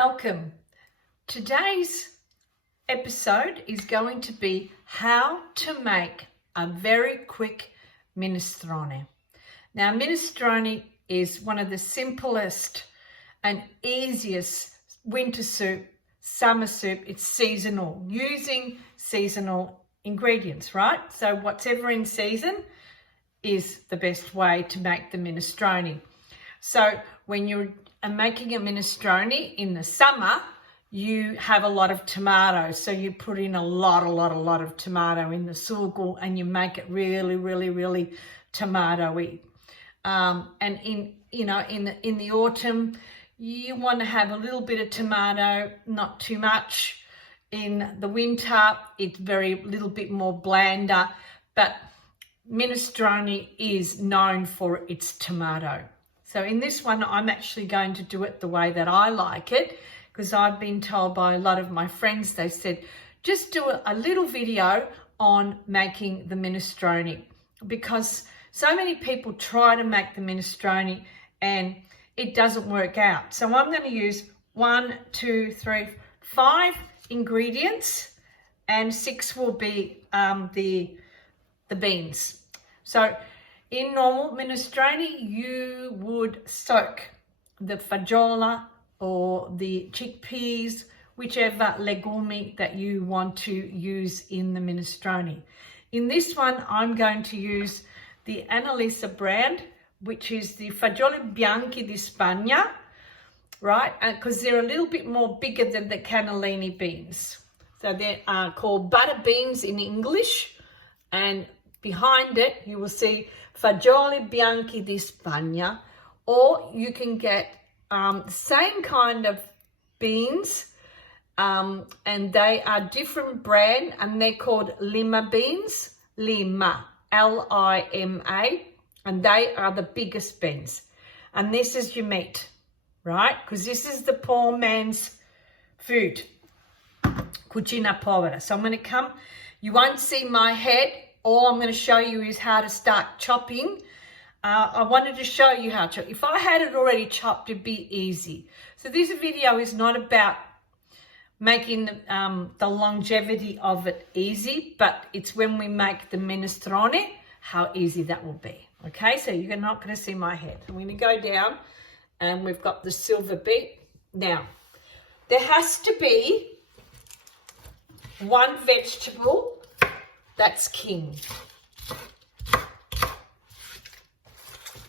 Welcome. Today's episode is going to be how to make a very quick minestrone. Now, minestrone is one of the simplest and easiest winter soup, summer soup. It's seasonal, using seasonal ingredients, right? So whatever in season is the best way to make the minestrone. So when you're making a minestrone in the summer, you have a lot of tomatoes. So you put in a lot of tomato in the sugo and you make it really tomatoey. And in the autumn, you want to have a little bit of tomato, not too much. In the winter, it's very little bit more blander, but minestrone is known for its tomato. So in this one, I'm actually going to do it the way that I like it, because I've been told by a lot of my friends, they said, just do a little video on making the minestrone, because so many people try to make the minestrone and it doesn't work out. So I'm going to use 5 ingredients, and 6 will be the beans. So in normal minestrone, you would soak the fagioli or the chickpeas, whichever legume that you want to use in the minestrone. In this one, I'm going to use the Annalisa brand, which is the fagioli bianchi di Spagna, right? Because they're a little bit more bigger than the cannellini beans. So they are called butter beans in English, and behind it you will see fagioli bianchi di Spagna, or you can get the same kind of beans, and they are different brand, and they're called Lima Beans, Lima, L-I-M-A, and they are the biggest beans. And this is your meat, right? Because this is the poor man's food, cucina povera. So I'm going to come, you won't see my head. All I'm going to show you is how to start chopping. I wanted to show you how to chop. If I had it already chopped, it'd be easy. So this video is not about making the longevity of it easy, but it's when we make the minestrone, how easy that will be. Okay, so you're not going to see my head. I'm going to go down, and we've got the silver beet. Now, there has to be one vegetable that's king.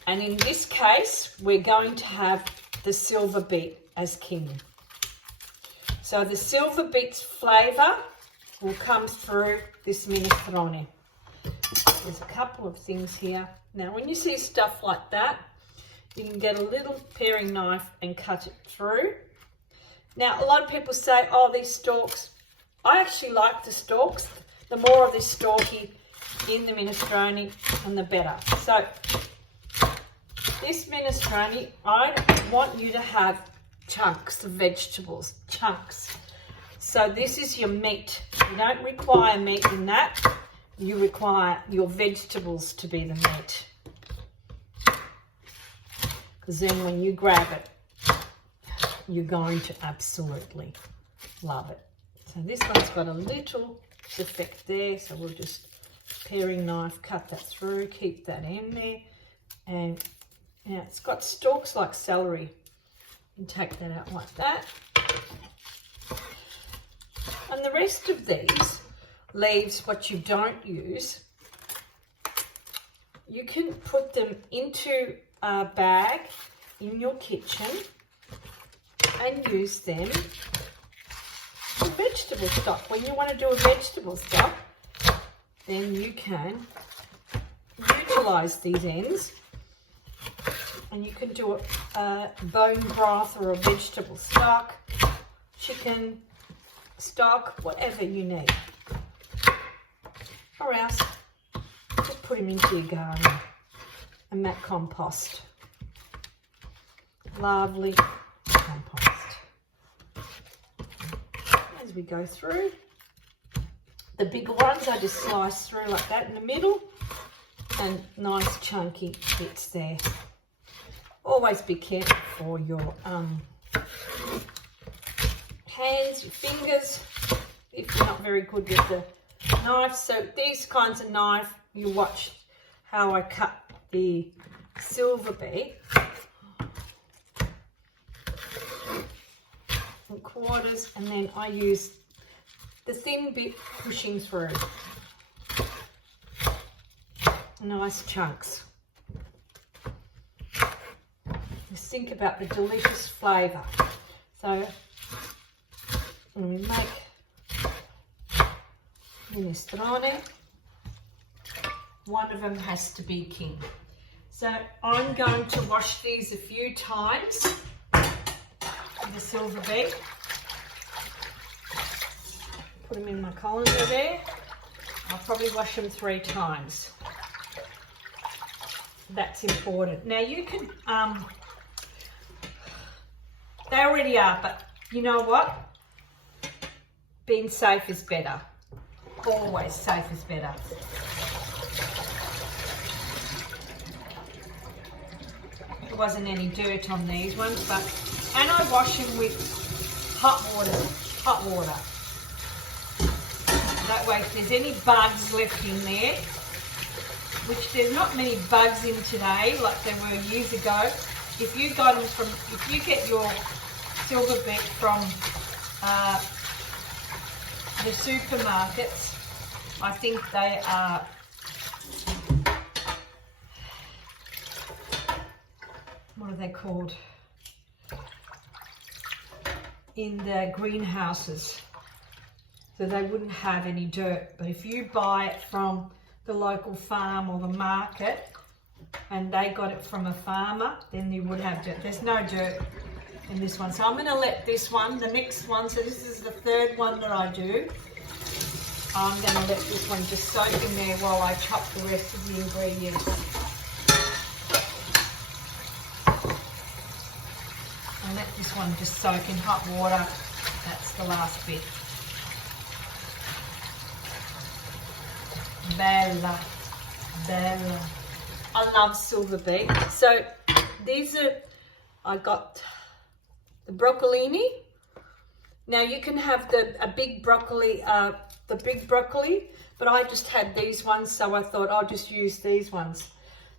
And in this case, we're going to have the silver beet as king. So the silver beet's flavour will come through this minestrone. There's a couple of things here. Now, when you see stuff like that, you can get a little paring knife and cut it through. Now, a lot of people say, oh, these stalks. I actually like the stalks. The more of this stalky in the minestrone, and the better. So, this minestrone, I want you to have chunks of vegetables, chunks. So this is your meat. You don't require meat in that. You require your vegetables to be the meat. Because then when you grab it, you're going to absolutely love it. So this one's got a little defect there, so we'll just paring knife cut that through, keep that in there. And now it's got stalks like celery. You can take that out like that. And the rest of these leaves, what you don't use, you can put them into a bag in your kitchen and use them for vegetable stock. When you want to do a vegetable stock, then you can utilise these ends, and you can do a bone broth or a vegetable stock, chicken stock, whatever you need. Or else, just put them into your garden and make compost. Lovely compost. As we go through, the bigger ones I just slice through like that in the middle, and nice chunky bits there. Always be careful for your hands, your fingers, if you're not very good with the knife. So these kinds of knife, you watch how I cut the silver beet in quarters, and then I use the thin bit pushing through. Nice chunks. Just think about the delicious flavour. So when we make minestrone, one of them has to be king. So I'm going to wash these a few times, the silver beet. Put them in my colander there. I'll probably wash them 3 times. That's important. Now you can, they already are, but you know what? Being safe is better. Always safe is better. There wasn't any dirt on these ones, but, and I wash them with hot water. That way if there's any bugs left in there, which there's not many bugs in today like there were years ago. If you got them from, if you get your silver beet from the supermarkets, I think they are what are they called? In the greenhouses. So they wouldn't have any dirt. But if you buy it from the local farm or the market and they got it from a farmer, then you would have dirt. There's no dirt in this one. So I'm going to let this one, the next one, so this is the 3rd one that I do. I'm going to let this one just soak in there while I chop the rest of the ingredients. And let this one just soak in hot water. That's the last bit. Bella, bella. I love silver beet. So these are, I got the broccolini. Now you can have a big broccoli, the big broccoli, but I just had these ones, so I thought I'll just use these ones.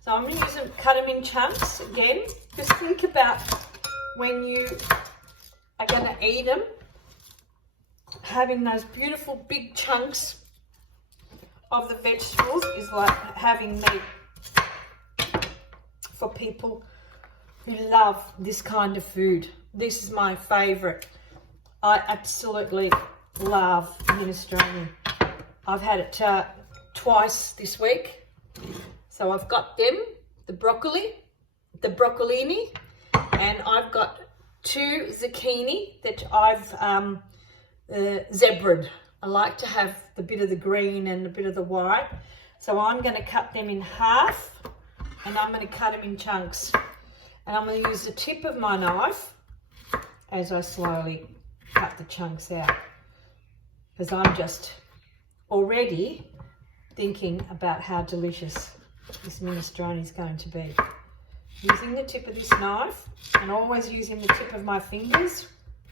So I'm going to use them, cut them in chunks again. Just think about when you are going to eat them, having those beautiful big chunks of the vegetables is like having meat for people who love this kind of food. This is my favourite. I absolutely love minestrone. I've had it twice this week. So I've got them, the broccoli, the broccolini, and I've got 2 zucchini that I've zebraed. I like to have the bit of the green and a bit of the white. So I'm going to cut them in half and I'm going to cut them in chunks. And I'm going to use the tip of my knife as I slowly cut the chunks out. Because I'm just already thinking about how delicious this minestrone is going to be. Using the tip of this knife and always using the tip of my fingers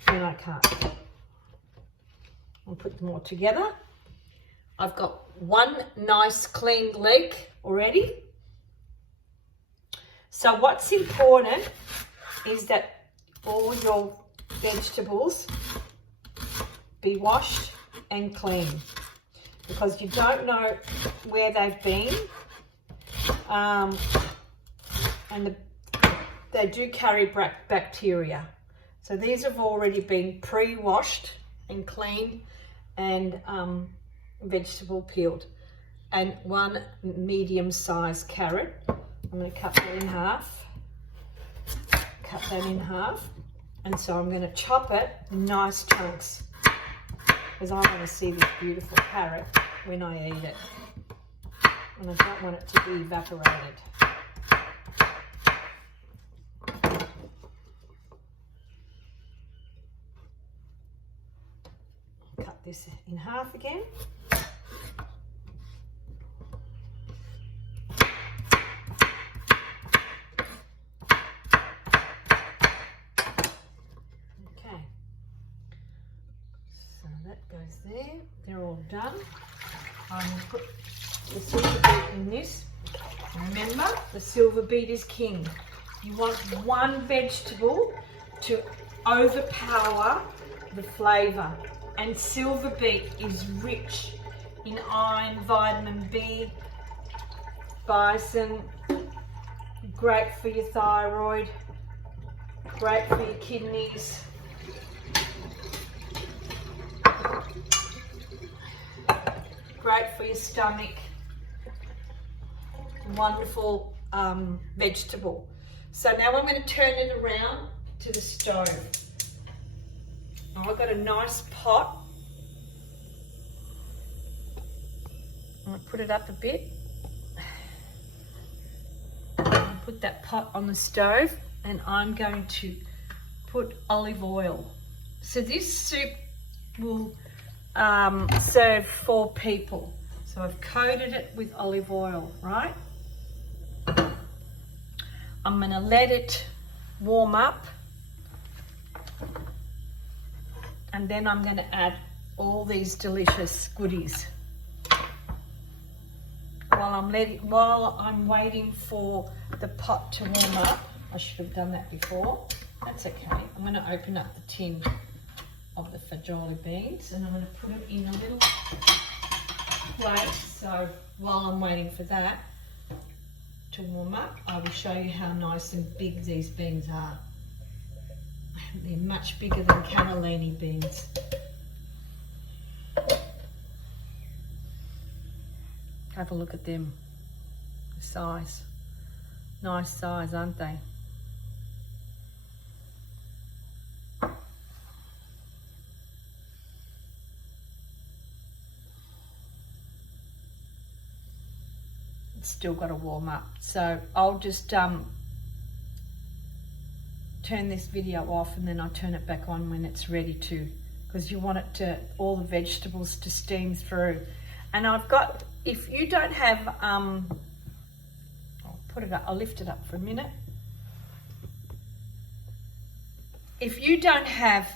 when I cut. I'll put them all together. I've got 1 nice cleaned leek already. So what's important is that all your vegetables be washed and clean, because you don't know where they've been, and they do carry bacteria. So these have already been pre-washed and cleaned and vegetable peeled. And 1 medium-sized carrot. I'm going to cut that in half. Cut that in half. And so I'm going to chop it in nice chunks, because I want to see this beautiful carrot when I eat it. And I don't want it to be evaporated. Cut this in half again. that goes there. They're all done. I'm going to put the silver beet in this. Remember, the silver beet is king. You want one vegetable to overpower the flavour. And silver beet is rich in iron, vitamin B, bison, great for your thyroid, great for your kidneys. Great for your stomach. Wonderful vegetable. So now I'm going to turn it around to the stove. I've got a nice pot. I'm going to put it up a bit. Put that pot on the stove, and I'm going to put olive oil. So this soup will serve 4 people. So I've coated it with olive oil, right? I'm going to let it warm up, and then I'm going to add all these delicious goodies. While I'm waiting for the pot to warm up, I should have done that before. That's okay. I'm going to open up the tin of the fagioli beans, and I'm going to put them in a little plate. So while I'm waiting for that to warm up, I will show you how nice and big these beans are. They're much bigger than cannellini beans. Have a look at them, the size. Nice size, aren't they? It's still got to warm up. So I'll just turn this video off, and then I'll turn it back on when it's ready to, because you want it to, all the vegetables to steam through. And I've got, if you don't have, I'll put it up, I'll lift it up for a minute. If you don't have,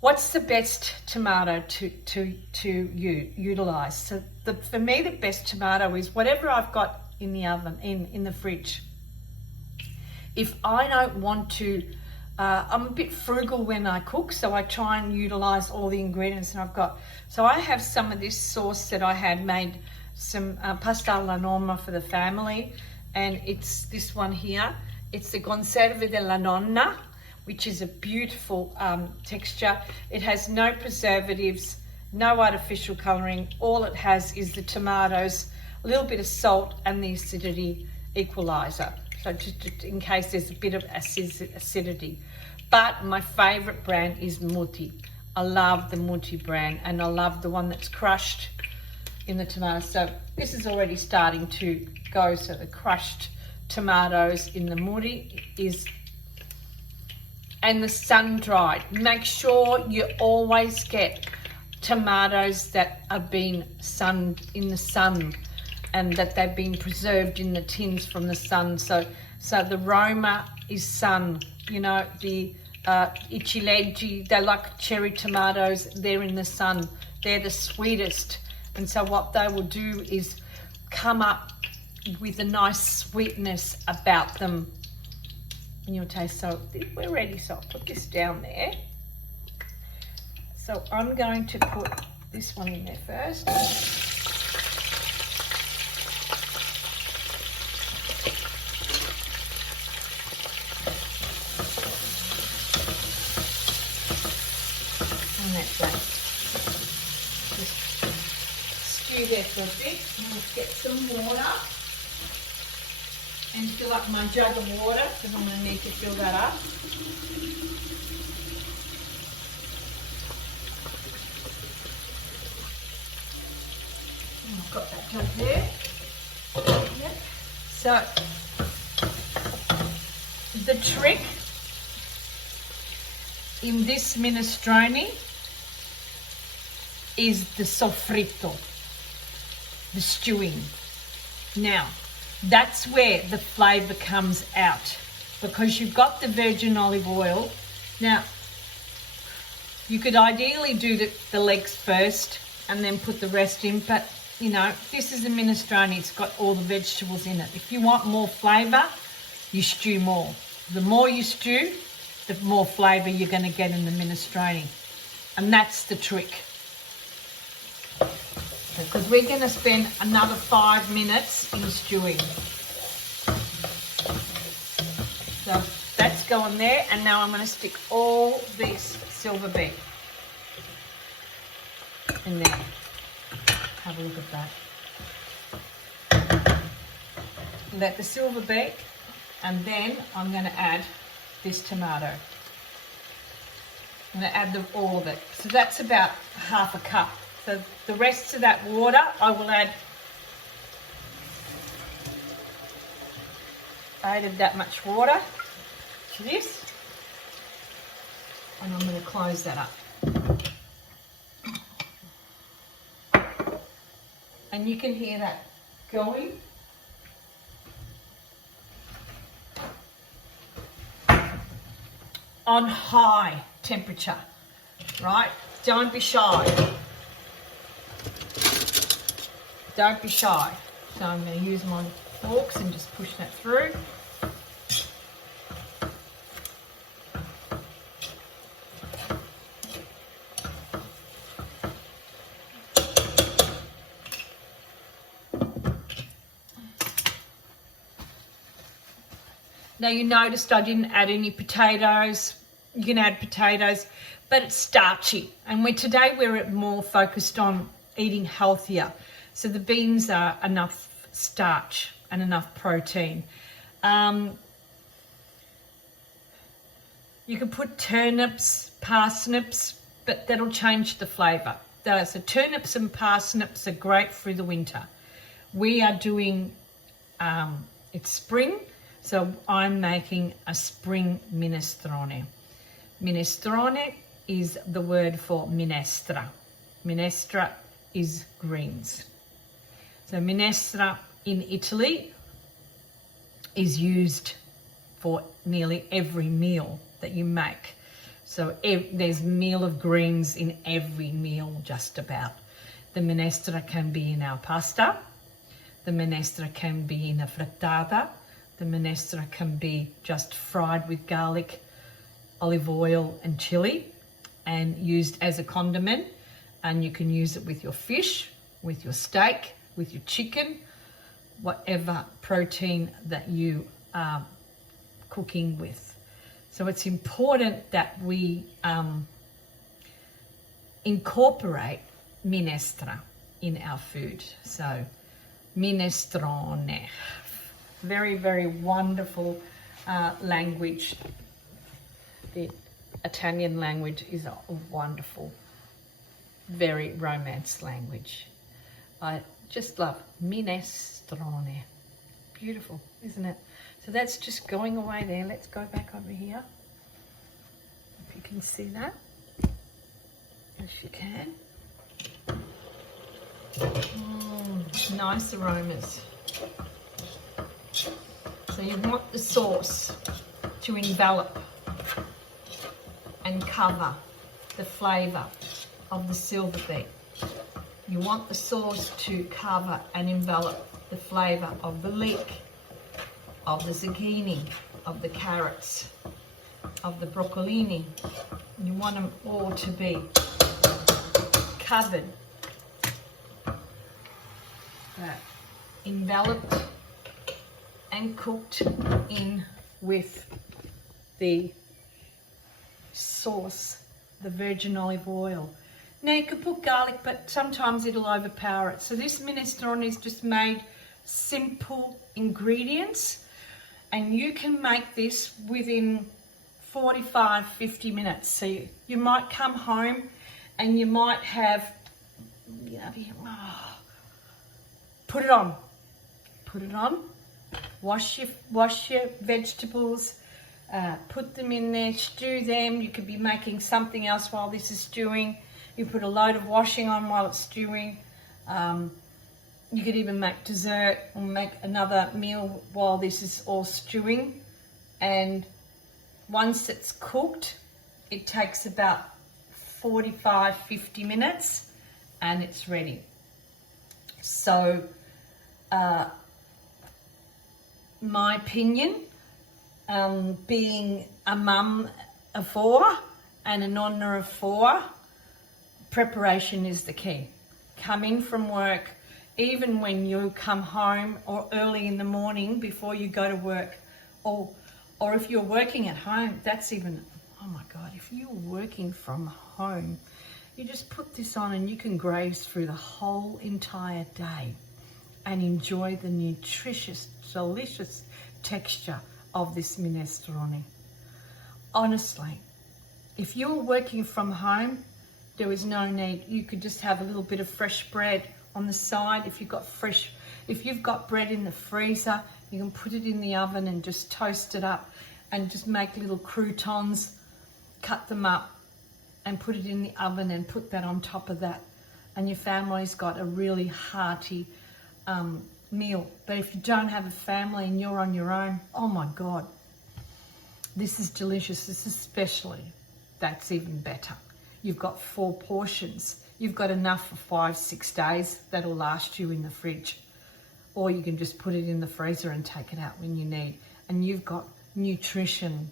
what's the best tomato to utilize? So for me, the best tomato is whatever I've got in the oven, in the fridge. If I don't want to, I'm a bit frugal when I cook, so I try and utilize all the ingredients that I've got. So I have some of this sauce that I had made, some pasta alla nonna for the family, and it's this one here. It's the conserve della nonna, which is a beautiful texture. It has no preservatives, no artificial colouring. All it has is the tomatoes, a little bit of salt, and the acidity equaliser. So just in case there's a bit of acidity. But my favourite brand is Mutti. I love the Mutti brand, and I love the one that's crushed in the tomatoes. So this is already starting to go. So the crushed tomatoes in the Mutti is, and the sun-dried. Make sure you always get tomatoes that have been in the sun, and that they've been preserved in the tins from the sun. So the Roma is sun. You know, the Icileggi, they're like cherry tomatoes. They're in the sun. They're the sweetest. And so what they will do is come up with a nice sweetness about them in your taste. So we're ready. So I'll put this down there. So I'm going to put this one in there first. Just stew there for a bit. I'm going to get some water and fill up my jug of water, because I'm going to need to fill that up. And I've got that jug there. Yep. So the trick in this minestrone is the soffritto, the stewing. Now, that's where the flavour comes out, because you've got the virgin olive oil. Now, You could ideally do the legs first and then put the rest in, but you know, this is a minestrone. It's got all the vegetables in it. If you want more flavour, you stew more. The more you stew, the more flavour you're going to get in the minestrone. And that's the trick. Because we're going to spend another 5 minutes in stewing. So that's going there, and now I'm going to stick all this silver beet in there. Have a look at that. Let the silver beet, and then I'm going to add this tomato. I'm going to add all of it. So that's about half a cup. So the rest of that water, I will add. I added that much water to this, and I'm going to close that up. And you can hear that going. On high temperature, right? Don't be shy. Don't be shy. So I'm going to use my forks and just push that through. Now you noticed I didn't add any potatoes. You can add potatoes, but it's starchy. And today we're more focused on eating healthier. So the beans are enough starch and enough protein. You can put turnips, parsnips, but that'll change the flavour. So turnips and parsnips are great through the winter. We are doing, it's spring, so I'm making a spring minestrone. Minestrone is the word for minestra. Minestra is greens. So minestra in Italy is used for nearly every meal that you make. So there's meal of greens in every meal just about. The minestra can be in our pasta. The minestra can be in a frittata. The minestra can be just fried with garlic, olive oil and chili and used as a condiment. And you can use it with your fish, with your steak, with your chicken, whatever protein that you are cooking with. So it's important that we incorporate minestra in our food. So minestrone, very, very wonderful language. The Italian language is a wonderful, very romance language. I just love minestrone. Beautiful, isn't it? So that's just going away there. Let's go back over here. If you can see that. Yes, you can. Nice aromas. So you want the sauce to envelop and cover the flavour of the silver beet. You want the sauce to cover and envelop the flavour of the leek, of the zucchini, of the carrots, of the broccolini. You want them all to be covered, enveloped and cooked in with the sauce, the virgin olive oil. Now you could put garlic, but sometimes it'll overpower it. So this minestrone is just made simple ingredients, and you can make this within 45, 50 minutes. So you might come home and you might have, put it on, wash your vegetables, put them in there, stew them. You could be making something else while this is stewing. You put a load of washing on while it's stewing. You could even make dessert or make another meal while this is all stewing. And once it's cooked, it takes about 45, 50 minutes and it's ready. So, my opinion, being a mum of 4 and a nonna of 4, preparation is the key. Come in from work, even when you come home or early in the morning before you go to work, or if you're working at home, that's even, oh my God, if you're working from home, you just put this on and you can graze through the whole entire day and enjoy the nutritious, delicious texture of this minestrone. Honestly, if you're working from home, there is no need. You could just have a little bit of fresh bread on the side. If you've got bread in the freezer, you can put it in the oven and just toast it up and just make little croutons, cut them up and put it in the oven and put that on top of that. And your family's got a really hearty meal. But if you don't have a family and you're on your own, oh my God, this is delicious. This is especially, that's even better. You've got 4 portions. You've got enough for 5, 6 days. That'll last you in the fridge. Or you can just put it in the freezer and take it out when you need. And you've got nutrition.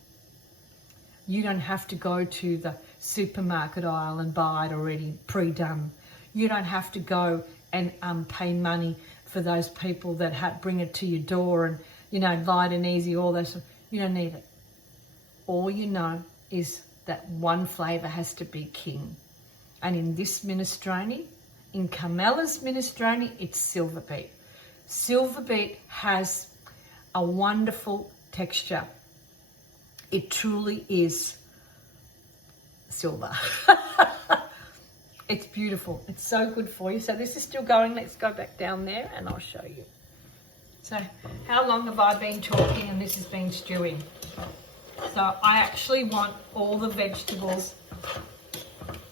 You don't have to go to the supermarket aisle and buy it already pre-done. You don't have to go and pay money for those people that bring it to your door and, you know, light and easy, all those. You don't need it. All you know is that one flavour has to be king. And in this minestrone, in Carmela's minestrone, it's silver beet. Silver beet has a wonderful texture. It truly is silver. It's beautiful. It's so good for you. So this is still going. Let's go back down there and I'll show you. So how long have I been talking and this has been stewing? So I actually want all the vegetables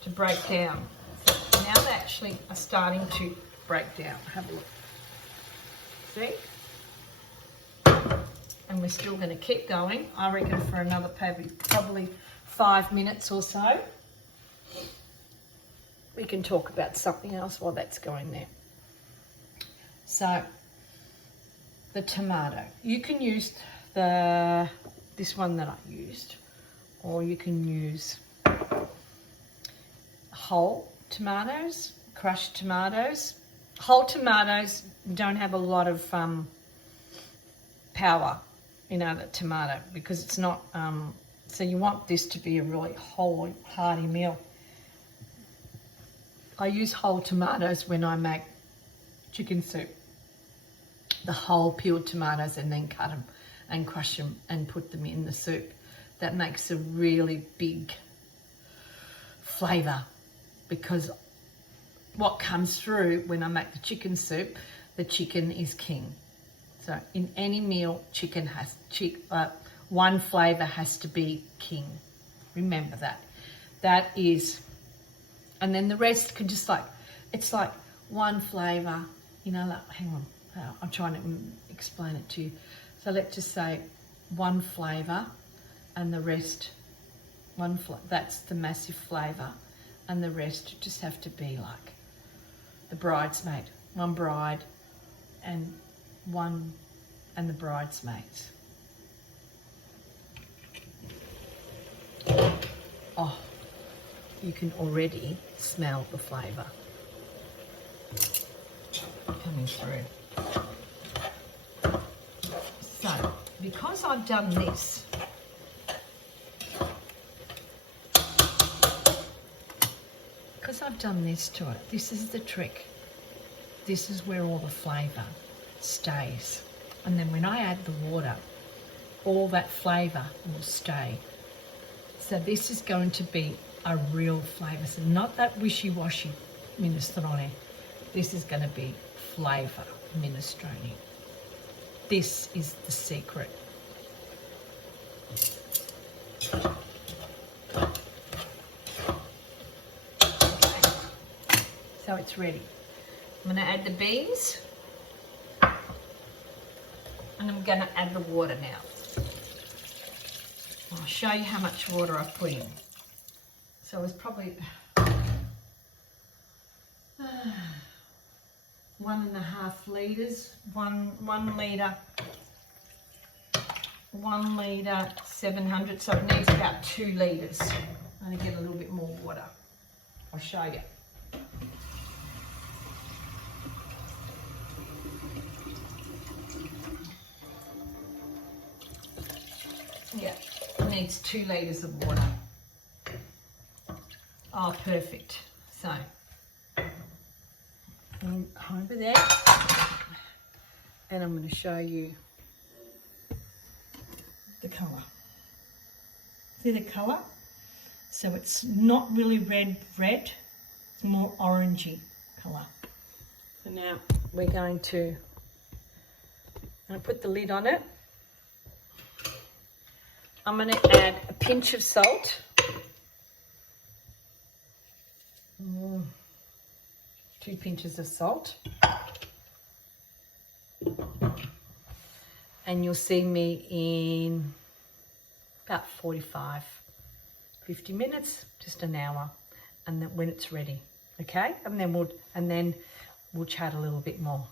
to break down. So now they actually are starting to break down. Have a look. See? And we're still going to keep going, I reckon, for another probably 5 minutes or so. We can talk about something else while that's going there. So the tomato. You can use this one that I used, or you can use whole tomatoes, crushed tomatoes. Whole tomatoes don't have a lot of power, you know, the tomato, because it's not, so you want this to be a really whole, hearty meal. I use whole tomatoes when I make chicken soup. The whole peeled tomatoes, and then cut them and crush them and put them in the soup. That makes a really big flavour, because what comes through when I make the chicken soup, the chicken is king. So in any meal, one flavour has to be king. Remember that. That is, and then the rest can just it's like one flavour, you know, like, hang on, I'm trying to explain it to you. So let's just say one flavour and the rest, that's the massive flavour, and the rest just have to be like the bridesmaid, one bride and the bridesmaids. Oh, you can already smell the flavour coming through. So, because I've done this, to it, this is the trick. This is where all the flavour stays. And then when I add the water, all that flavour will stay. So this is going to be a real flavour. So not that wishy-washy minestrone. This is going to be flavour minestrone. This is the secret. Okay. So it's ready. I'm going to add the beans. And I'm going to add the water now. I'll show you how much water I've put in. So it's probably 1.5 litres, 1 litre, 1 litre 700, so it needs about 2 litres. I'm going to get a little bit more water. I'll show you. Yeah, it needs 2 litres of water. Oh, perfect. So, over there, and I'm going to show you the colour. See the colour? So it's not really red, it's more orangey colour. So now we're going to put the lid on it. I'm going to add a pinch of salt. 2 pinches of salt. And you'll see me in about 50 minutes, just an hour, and then when it's ready, okay? And then we'll chat a little bit more.